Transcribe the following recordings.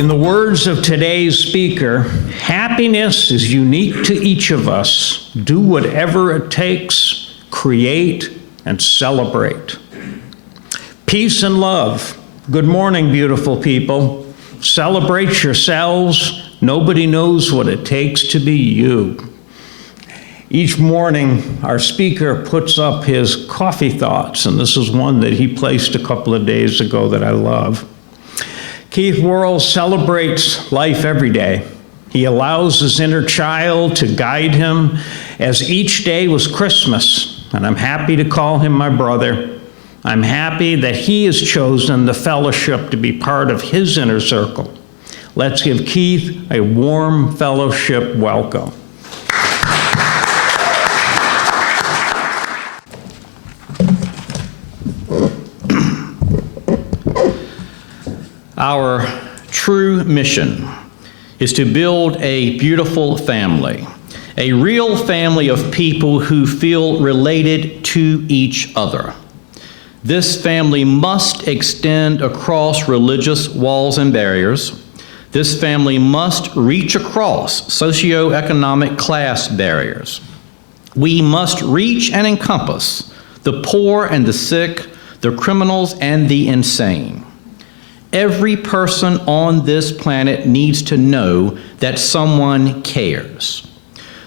In the words of today's speaker, happiness is unique to each of us. Do whatever it takes, create and celebrate. Peace and love. Good morning, beautiful people. Celebrate yourselves. Nobody knows what it takes to be you. Each morning, our speaker puts up his coffee thoughts, and this is one that he placed a couple of days ago that I love. Keith Worrell celebrates life every day. He allows his inner child to guide him as each day was Christmas, and I'm happy to call him my brother. I'm happy that he has chosen the fellowship to be part of his inner circle. Let's give Keith a warm fellowship welcome. Our true mission is to build a beautiful family, a real family of people who feel related to each other. This family must extend across religious walls and barriers. This family must reach across socioeconomic class barriers. We must reach and encompass the poor and the sick, the criminals and the insane. Every person on this planet needs to know that someone cares.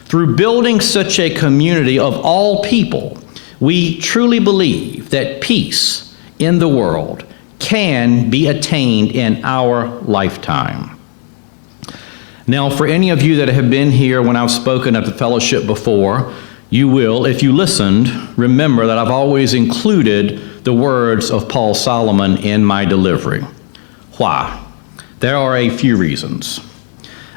Through building such a community of all people, we truly believe that peace in the world can be attained in our lifetime. Now, for any of you that have been here when I've spoken at the fellowship before, you will, if you listened, remember that I've always included the words of Paul Solomon in my delivery. Why? There are a few reasons.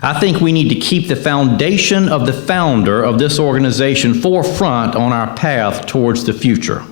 I think we need to keep the foundation of the founder of this organization forefront on our path towards the future.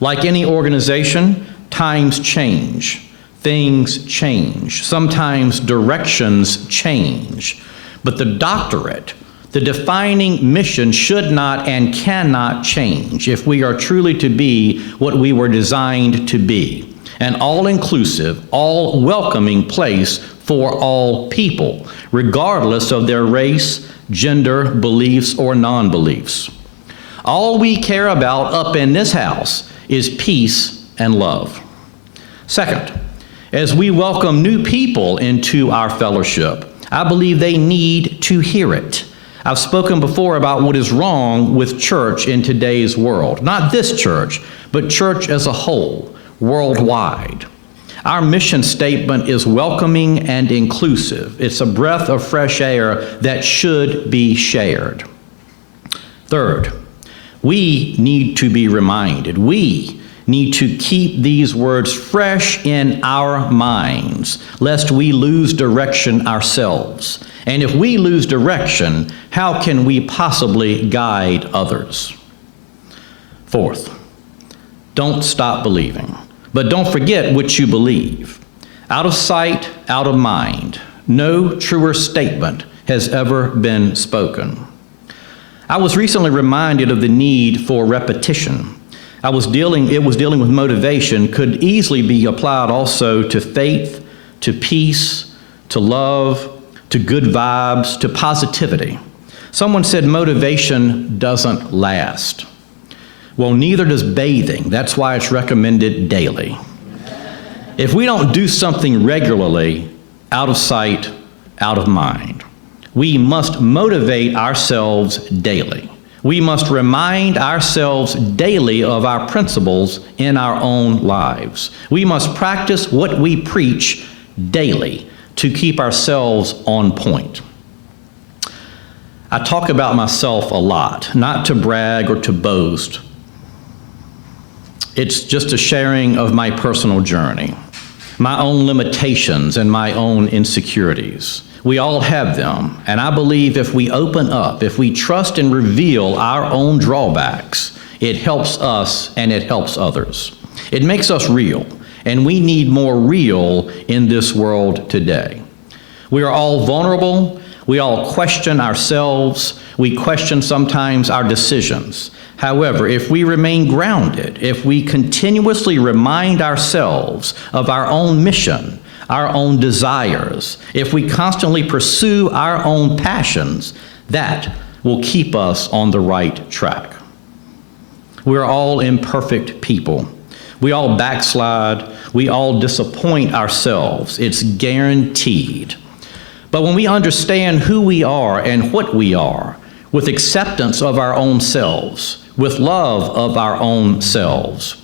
Like any organization, times change, things change, sometimes directions change, but the doctorate, the defining mission should not and cannot change if we are truly to be what we were designed to be. An all-inclusive, all-welcoming place for all people, regardless of their race, gender, beliefs, or non-beliefs. All we care about up in this house is peace and love. Second, as we welcome new people into our fellowship, I believe they need to hear it. I've spoken before about what is wrong with church in today's world. Not this church, but church as a whole. Worldwide. Our mission statement is welcoming and inclusive. It's a breath of fresh air that should be shared. Third, we need to be reminded. We need to keep these words fresh in our minds, lest we lose direction ourselves. And if we lose direction, how can we possibly guide others? Fourth, don't stop believing. But don't forget what you believe. Out of sight, out of mind. No truer statement has ever been spoken. I was recently reminded of the need for repetition. It was dealing with motivation, could easily be applied also to faith, to peace, to love, to good vibes, to positivity. Someone said motivation doesn't last. Well, neither does bathing. That's why it's recommended daily. If we don't do something regularly, out of sight, out of mind, we must motivate ourselves daily. We must remind ourselves daily of our principles in our own lives. We must practice what we preach daily to keep ourselves on point. I talk about myself a lot, not to brag or to boast. It's just a sharing of my personal journey, my own limitations and my own insecurities. We all have them, and I believe if we open up, if we trust and reveal our own drawbacks, it helps us and it helps others. It makes us real, and we need more real in this world today. We are all vulnerable. We all question ourselves. We question sometimes our decisions. However, if we remain grounded, if we continuously remind ourselves of our own mission, our own desires, if we constantly pursue our own passions, that will keep us on the right track. We're all imperfect people. We all backslide. We all disappoint ourselves. It's guaranteed. But when we understand who we are and what we are, with acceptance of our own selves, with love of our own selves,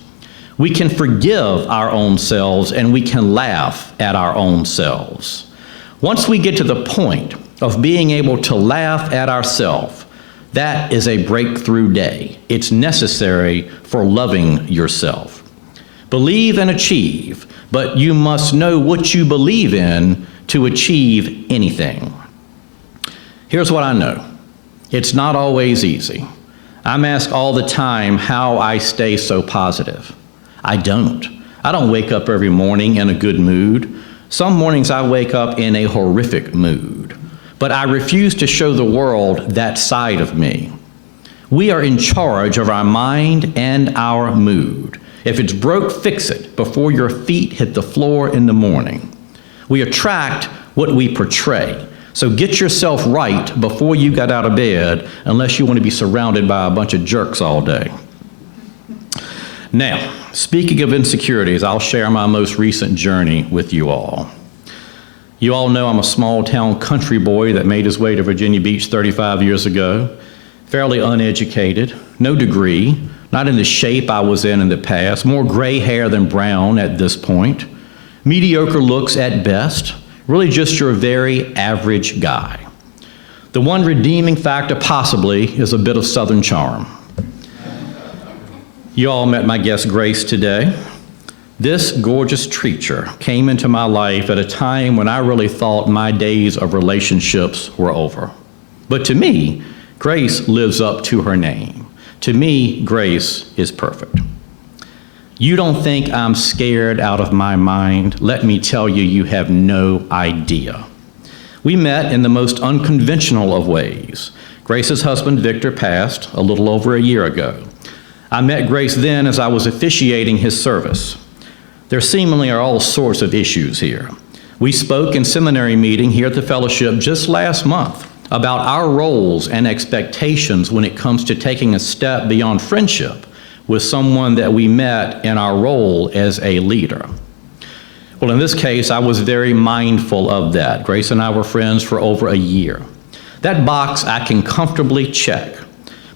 we can forgive our own selves and we can laugh at our own selves. Once we get to the point of being able to laugh at ourselves, that is a breakthrough day. It's necessary for loving yourself. Believe and achieve, but you must know what you believe in to achieve anything. Here's what I know. It's not always easy. I'm asked all the time how I stay so positive. I don't. I don't wake up every morning in a good mood. Some mornings I wake up in a horrific mood. But I refuse to show the world that side of me. We are in charge of our mind and our mood. If it's broke, fix it before your feet hit the floor in the morning. We attract what we portray. So get yourself right before you get out of bed, unless you want to be surrounded by a bunch of jerks all day. Now, speaking of insecurities, I'll share my most recent journey with you all. You all know I'm a small town country boy that made his way to Virginia Beach 35 years ago, fairly uneducated, no degree, not in the shape I was in the past, more gray hair than brown at this point, mediocre looks at best, really just your very average guy. The one redeeming factor possibly is a bit of Southern charm. You all met my guest Grace today. This gorgeous creature came into my life at a time when I really thought my days of relationships were over. But to me, Grace lives up to her name. To me, Grace is perfect. You don't think I'm scared out of my mind? Let me tell you, you have no idea. We met in the most unconventional of ways. Grace's husband, Victor, passed a little over a year ago. I met Grace then as I was officiating his service. There seemingly are all sorts of issues here. We spoke in seminary meeting here at the fellowship just last month about our roles and expectations when it comes to taking a step beyond friendship with someone that we met in our role as a leader. Well, in this case, I was very mindful of that. Grace and I were friends for over a year. That box I can comfortably check,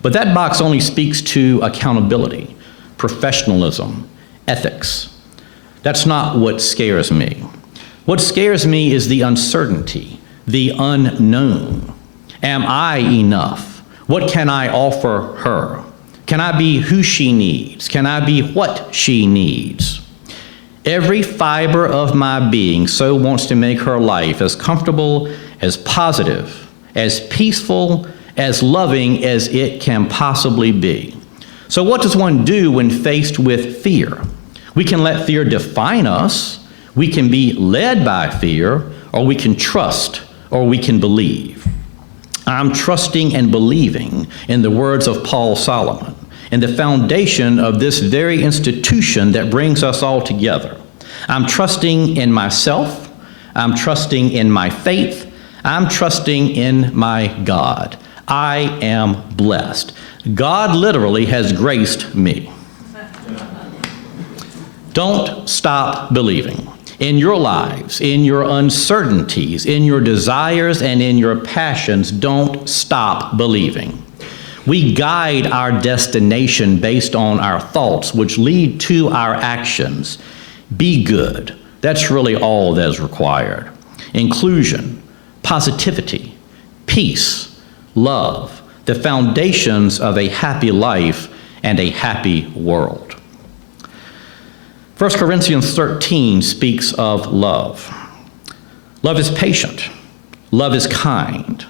but that box only speaks to accountability, professionalism, ethics. That's not what scares me. What scares me is the uncertainty, the unknown. Am I enough? What can I offer her? Can I be who she needs? Can I be what she needs? Every fiber of my being so wants to make her life as comfortable, as positive, as peaceful, as loving as it can possibly be. So what does one do when faced with fear? We can let fear define us, we can be led by fear, or we can trust, or we can believe. I'm trusting and believing in the words of Paul Solomon, and the foundation of this very institution that brings us all together. I'm trusting in myself, I'm trusting in my faith, I'm trusting in my God. I am blessed. God literally has graced me. Don't stop believing. In your lives, in your uncertainties, in your desires, and in your passions, don't stop believing. We guide our destination based on our thoughts, which lead to our actions. Be good. That's really all that is required. Inclusion, positivity, peace, love, the foundations of a happy life and a happy world. 1 Corinthians 13 speaks of love. Love is patient. Love is kind.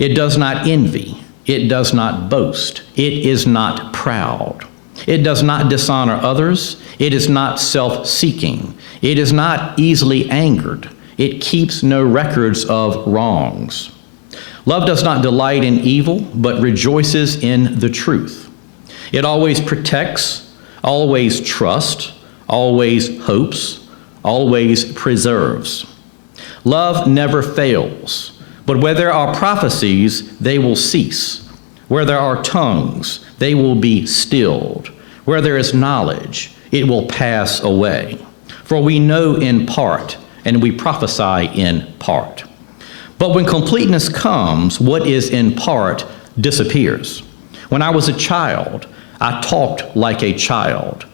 It does not envy. It does not boast. It is not proud. It does not dishonor others. It is not self-seeking. It is not easily angered. It keeps no records of wrongs. Love does not delight in evil, but rejoices in the truth. It always protects, always trusts, always hopes, always preserves. Love never fails, but where there are prophecies, they will cease. Where there are tongues, they will be stilled. Where there is knowledge, it will pass away. For we know in part, and we prophesy in part. But when completeness comes, what is in part disappears. When I was a child, I talked like a child.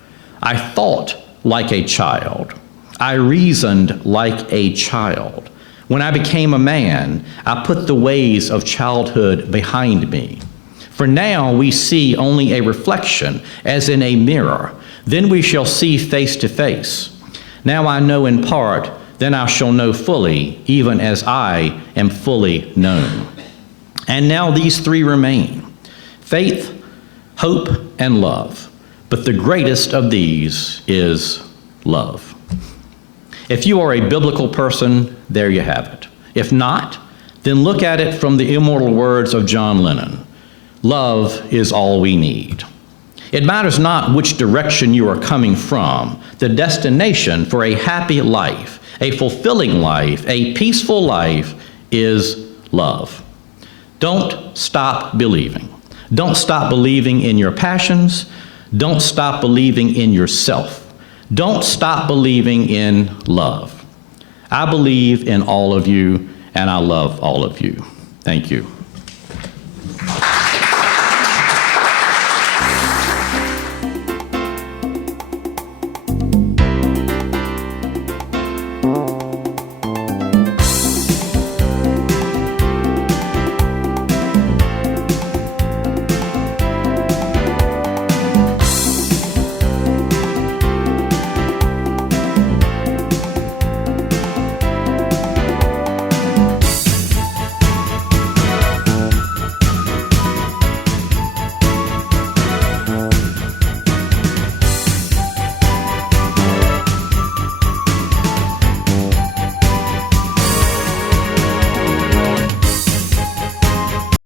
I thought like a child. I reasoned like a child. When I became a man, I put the ways of childhood behind me. For now we see only a reflection, as in a mirror. Then we shall see face to face. Now I know in part, then I shall know fully, even as I am fully known. And now these three remain: faith, hope, and love. But the greatest of these is love. If you are a biblical person, there you have it. If not, then look at it from the immortal words of John Lennon: love is all we need. It matters not which direction you are coming from. The destination for a happy life, a fulfilling life, a peaceful life is love. Don't stop believing. Don't stop believing in your passions. Don't stop believing in yourself. Don't stop believing in love. I believe in all of you, and I love all of you. Thank you.